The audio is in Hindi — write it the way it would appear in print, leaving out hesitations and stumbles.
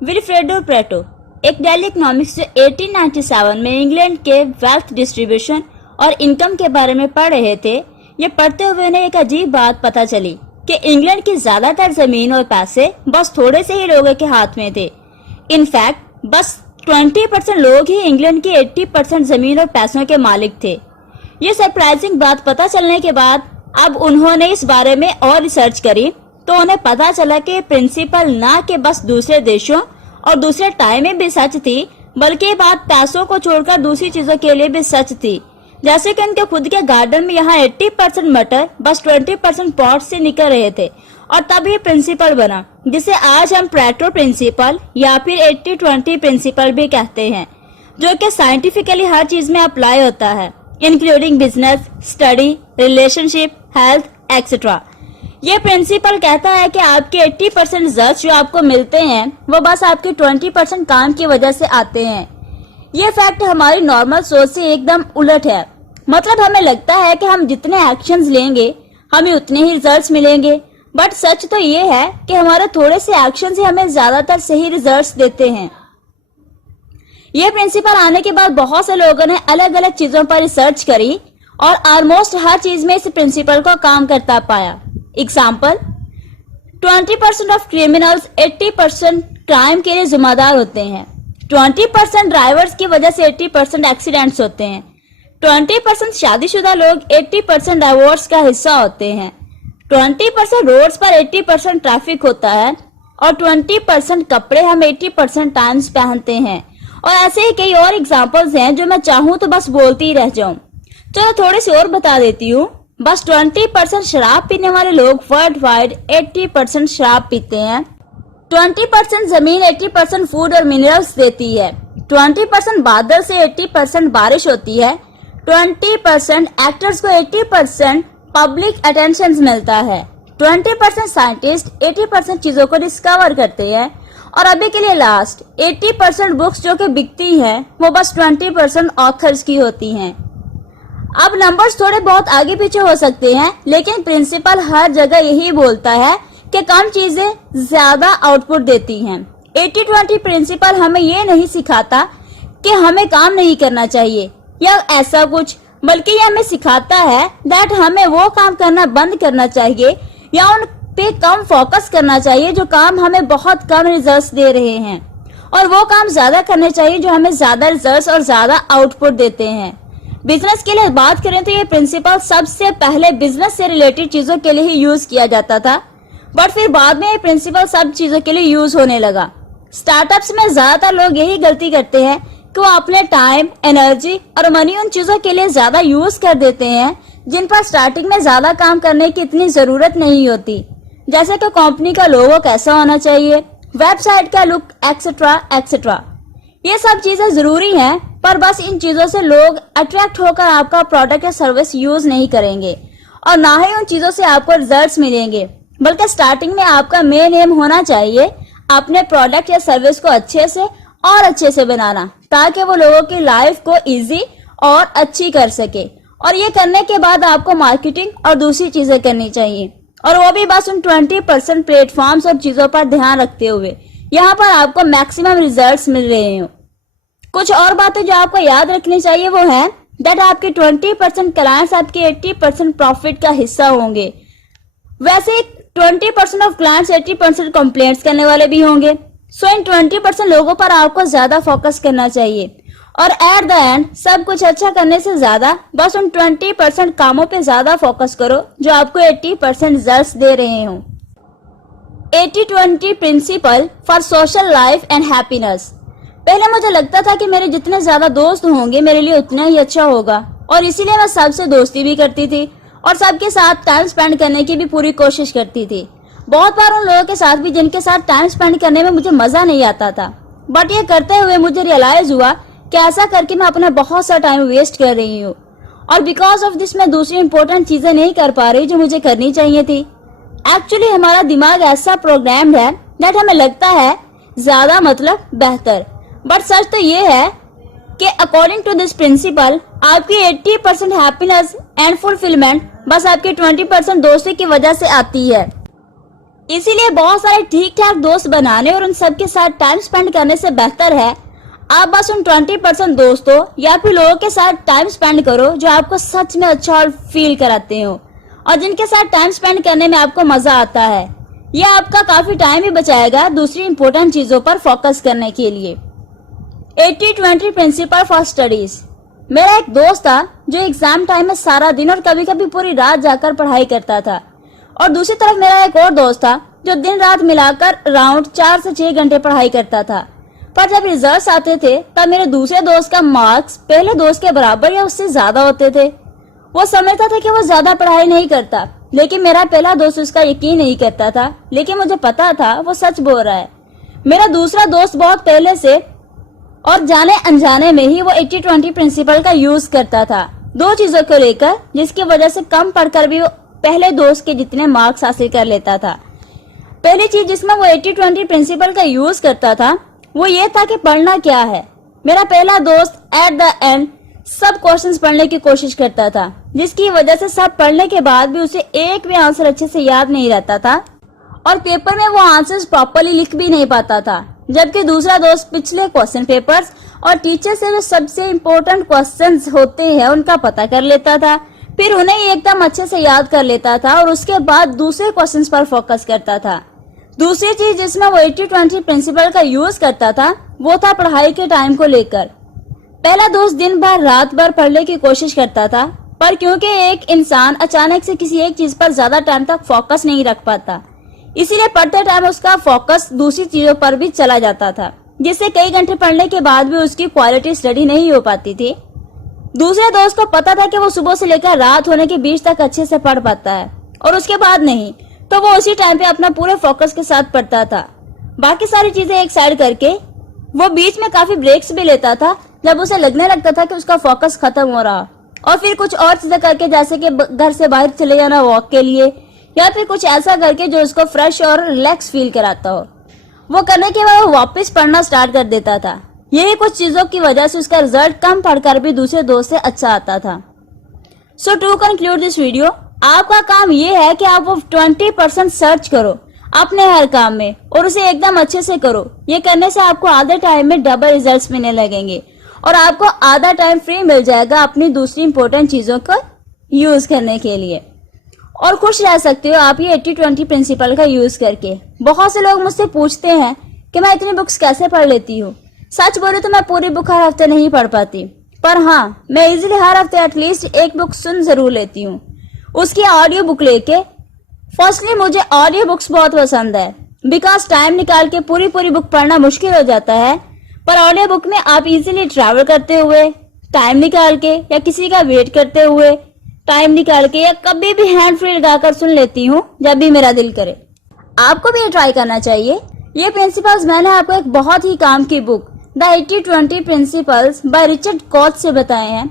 विल्फ्रेडो पेरेटो एक डेली इकोनॉमिक्स जो 1897 में इंग्लैंड के वेल्थ डिस्ट्रीब्यूशन और इनकम के बारे में पढ़ रहे थे। ये पढ़ते हुए उन्हें एक अजीब बात पता चली कि इंग्लैंड की ज्यादातर जमीन और पैसे बस थोड़े से ही लोगों के हाथ में थे। इनफैक्ट बस 20% लोग ही इंग्लैंड की 80% जमीन और पैसों के मालिक थे। ये सरप्राइजिंग बात पता चलने के बाद अब उन्होंने इस बारे में और रिसर्च करी तो उन्हें पता चला कि प्रिंसिपल ना कि बस दूसरे देशों और दूसरे टाइम में भी सच थी, बल्कि ये बात पैसों को छोड़कर दूसरी चीजों के लिए भी सच थी। जैसे कि उनके खुद के गार्डन में यहाँ 80% मटर बस 20% पॉट से निकल रहे थे और तब ये प्रिंसिपल बना, जिसे आज हम पेरेटो प्रिंसिपल या फिर 80-20 प्रिंसिपल भी कहते हैं, जो कि साइंटिफिकली हर चीज में अप्लाई होता है, including business, study, relationship, health etcetera. ये प्रिंसिपल कहता है कि आपके 80% रिजल्ट्स जो आपको मिलते हैं वो बस आपके 20% काम की वजह से आते हैं। ये फैक्ट हमारी नॉर्मल सोच से एकदम उलट है। मतलब हमें लगता है कि हम जितने एक्शंस लेंगे हमें उतने ही रिजल्ट्स मिलेंगे, बट सच तो ये है कि हमारे थोड़े से एक्शन ही हमें ज्यादातर सही रिजल्ट्स देते हैं। ये प्रिंसिपल आने के बाद बहुत से लोगों ने अलग अलग चीजों पर रिसर्च करी और ऑलमोस्ट हर चीज में इस प्रिंसिपल को काम करता पाया। एग्जाम्पल, 20% ऑफ क्रिमिनल्स 80% क्राइम के लिए जिम्मेदार होते हैं। 20% ड्राइवर्स की वजह से 80% एक्सीडेंट्स होते हैं। 20% शादीशुदा लोग 80% डिवोर्स का हिस्सा होते हैं। 20% रोड्स पर 80% ट्रैफिक होता है और 20% कपड़े हम 80% टाइम्स पहनते हैं। और ऐसे ही कई और एग्जाम्पल्स हैं जो मैं चाहूँ तो बस बोलती ही रह जाऊं। चलो थोड़ी सी और बता देती हूँ। बस 20% शराब पीने वाले लोग वर्ल्ड वाइड 80% शराब पीते हैं। 20% जमीन 80% फूड और मिनरल्स देती है। 20% बादल से 80% बारिश होती है। 20% एक्टर्स को 80% पब्लिक अटेंशन मिलता है। 20% साइंटिस्ट 80% चीजों को डिस्कवर करते हैं। और अभी के लिए लास्ट 80% बुक्स जो कि बिकती हैं वो बस 20% ऑथर्स की होती हैं। अब नंबर्स थोड़े बहुत आगे पीछे हो सकते हैं, लेकिन प्रिंसिपल हर जगह यही बोलता है कि कम चीजें ज्यादा आउटपुट देती हैं। 80-20 प्रिंसिपल हमें ये नहीं सिखाता कि हमें काम नहीं करना चाहिए या ऐसा कुछ, बल्कि ये हमें सिखाता है दैट हमें वो काम करना बंद करना चाहिए या उन पे कम फोकस करना चाहिए जो काम हमें बहुत कम रिजल्ट्स दे रहे हैं, और वो काम ज्यादा करने चाहिए जो हमें ज्यादा रिजल्ट्स और ज्यादा आउटपुट देते हैं। बिजनेस के लिए बात करें तो ये प्रिंसिपल सबसे पहले बिजनेस से रिलेटेड चीजों के लिए ही यूज किया जाता था, बट फिर बाद में ये प्रिंसिपल सब चीजों के लिए यूज होने लगा। स्टार्टअप्स में ज्यादातर लोग यही गलती करते हैं कि वो अपने टाइम, एनर्जी और मनी उन चीजों के लिए ज्यादा यूज कर देते हैं जिन पर स्टार्टिंग में ज्यादा काम करने की इतनी जरूरत नहीं होती, जैसे कि कंपनी का लोगो कैसा होना चाहिए, वेबसाइट का लुक एक्सेट्रा एक्सेट्रा। ये सब चीजें जरूरी हैं, पर बस इन चीजों से लोग अट्रैक्ट होकर आपका प्रोडक्ट या सर्विस यूज नहीं करेंगे और ना ही उन चीजों से आपको रिजल्ट्स मिलेंगे। बल्कि स्टार्टिंग में आपका मेन एम होना चाहिए अपने प्रोडक्ट या सर्विस को अच्छे से बनाना, ताकि वो लोगों की लाइफ को इजी और अच्छी कर सके। और ये करने के बाद आपको मार्केटिंग और दूसरी चीजें करनी चाहिए, और वो भी बस उन 20% प्लेटफॉर्म्स और चीजों पर ध्यान रखते हुए यहाँ पर आपको मैक्सिमम रिजल्ट्स मिल रहे हो। कुछ और बातें जो आपको याद रखनी चाहिए वो है दैट आपके 20% क्लाइंट्स आपके 80% प्रॉफिट का हिस्सा होंगे। वैसे 20% ऑफ क्लाइंट्स 80% कंप्लेंट्स करने वाले भी होंगे। सो इन 20% लोगों पर आपको ज्यादा फोकस करना चाहिए, और एट द एंड सब कुछ अच्छा करने से ज्यादा बस उन 20% कामों पे ज्यादा फोकस करो जो आपको 80% रिजल्ट्स दे रहे हो। 80-20 principle for social life and happiness. पहले मुझे लगता था कि मेरे जितने ज्यादा दोस्त होंगे मेरे लिए उतना ही अच्छा होगा, और इसीलिए मैं सबसे दोस्ती भी करती थी और सबके साथ टाइम स्पेंड करने की भी पूरी कोशिश करती थी। बहुत बार उन लोगों के साथ भी जिनके साथ टाइम स्पेंड करने में मुझे मजा नहीं आता था, बट ये करते हुए मुझे रियलाइज हुआ कि ऐसा करके मैं अपना बहुत सा टाइम वेस्ट कर रही हूँ, और बिकॉज ऑफ दिस मैं दूसरी इंपॉर्टेंट चीजें नहीं कर पा रही जो मुझे करनी चाहिए थी। एक्चुअली हमारा दिमाग ऐसा प्रोग्राम्ड है दैट हमें लगता है ज्यादा मतलब बेहतर, बट सच तो ये है कि अकॉर्डिंग टू दिस प्रिंसिपल आपकी 80% हैप्पीनेस एंड फुलफिलमेंट बस आपके 20% दोस्ती की वजह से आती है। इसीलिए बहुत सारे ठीक ठाक दोस्त बनाने और उन सबके साथ टाइम स्पेंड करने से बेहतर है आप बस उन 20% दोस्तों या फिर लोगों के साथ टाइम स्पेंड करो जो आपको सच में अच्छा और फील कराते हो और जिनके साथ टाइम स्पेंड करने में आपको मजा आता है। यह आपका काफी टाइम भी बचाएगा दूसरी इंपॉर्टेंट चीजों पर फोकस करने के लिए। 80-20 प्रिंसिपल फॉर स्टडीज। मेरा एक दोस्त था जो एग्जाम टाइम में सारा दिन और कभी कभी पूरी रात जाकर पढ़ाई करता था और दूसरी तरफ मेरा एक और दोस्त था जो दिन रात मिलाकर अराउंड 4 से 6 घंटे पढ़ाई करता था। पर जब रिजल्ट्स आते थे तब मेरे दूसरे दोस्त का मार्क्स पहले दोस्त के बराबर या उससे ज्यादा होते थे। वो समझता था कि वो ज्यादा पढ़ाई नहीं करता, लेकिन मेरा पहला दोस्त उसका यकीन नहीं करता था, लेकिन मुझे पता था वो सच बोल रहा है। मेरा दूसरा दोस्त बहुत पहले से और जाने अनजाने में ही वो 80-20 प्रिंसिपल का यूज करता था दो चीजों को लेकर, जिसकी वजह से कम पढ़कर भी वो पहले दोस्त के जितने मार्क्स हासिल कर लेता था। पहली चीज जिसमें वो 80-20 प्रिंसिपल का यूज करता था वो ये था कि पढ़ना क्या है। मेरा पहला दोस्त एट द एंड सब क्वेश्चंस पढ़ने की कोशिश करता था, जिसकी वजह से सब पढ़ने के बाद भी उसे एक भी आंसर अच्छे से याद नहीं रहता था और पेपर में वो आंसर्स प्रॉपर्ली लिख भी नहीं पाता था। जबकि दूसरा दोस्त पिछले क्वेश्चन पेपर्स और टीचर से जो सबसे इम्पोर्टेंट क्वेश्चंस होते हैं उनका पता कर लेता था, फिर उन्हें एकदम अच्छे से याद कर लेता था और उसके बाद दूसरे क्वेश्चंस पर फोकस करता था। दूसरी चीज जिसमें वो 80-20 प्रिंसिपल का यूज करता था वो था पढ़ाई के टाइम को लेकर। पहला दोस्त दिन भर रात भर पढ़ने की कोशिश करता था, पर क्योंकि एक इंसान अचानक से किसी एक चीज पर ज्यादा टाइम तक फोकस नहीं रख पाता, इसीलिए पढ़ते टाइम उसका फोकस दूसरी चीजों पर भी चला जाता था, जिससे कई घंटे पढ़ने के बाद भी उसकी क्वालिटी स्टडी नहीं हो पाती थी। दूसरे दोस्त को पता था कि वो सुबह से लेकर रात होने के बीच तक अच्छे से पढ़ पाता है और उसके बाद नहीं, तो वो उसी टाइम पे अपना पूरे फोकस के साथ पढ़ता था। बाकी सारी चीजें एक साइड करके वो बीच में काफी ब्रेक्स भी लेता था जब उसे लगने लगता था कि उसका फोकस खत्म हो रहा, और फिर कुछ और चीजें करके जैसे कि घर से बाहर चले जाना वॉक के लिए, या फिर कुछ ऐसा करके जो उसको फ्रेश और रिलैक्स फील कराता हो। वो करने के बाद वो वापस पढ़ना स्टार्ट कर देता था। यही कुछ चीजों की वजह से उसका रिजल्ट कम पढ़कर भी दूसरे दोस्त से अच्छा आता था। सो टू कंक्लूड दिस वीडियो, आपका काम ये है कि आप वो 20% सर्च करो अपने हर काम में और उसे एकदम अच्छे से करो। ये करने से आपको आधे टाइम में डबल रिजल्ट्स मिलने लगेंगे और आपको आधा टाइम फ्री मिल जाएगा अपनी दूसरी इंपॉर्टेंट चीजों को यूज करने के लिए, और खुश रह सकते हो आप ये 80-20 प्रिंसिपल का यूज करके। बहुत से लोग मुझसे पूछते हैं कि मैं इतनी बुक्स कैसे पढ़ लेती हूँ। सच बोलूं तो मैं पूरी बुक हर हफ्ते नहीं पढ़ पाती, पर हाँ मैं इजीली हर हफ्ते एटलीस्ट एक बुक सुन जरूर लेती हूँ, उसकी ऑडियो बुक लेके। फर्स्टली मुझे ऑडियो बुक्स बहुत पसंद है, बिकॉज टाइम निकाल के पूरी बुक पढ़ना मुश्किल हो जाता है, पर ऑडियो बुक में आप इजीली ट्रैवल करते हुए टाइम निकाल के या किसी का वेट करते हुए टाइम निकाल के या कभी भी हैंड फ्री लगाकर सुन लेती हूँ जब भी मेरा दिल करे। आपको भी ये ट्राई करना चाहिए। ये प्रिंसिपल्स मैंने आपको एक बहुत ही काम की book the 80-20 principles by Richard coach से बताए हैं।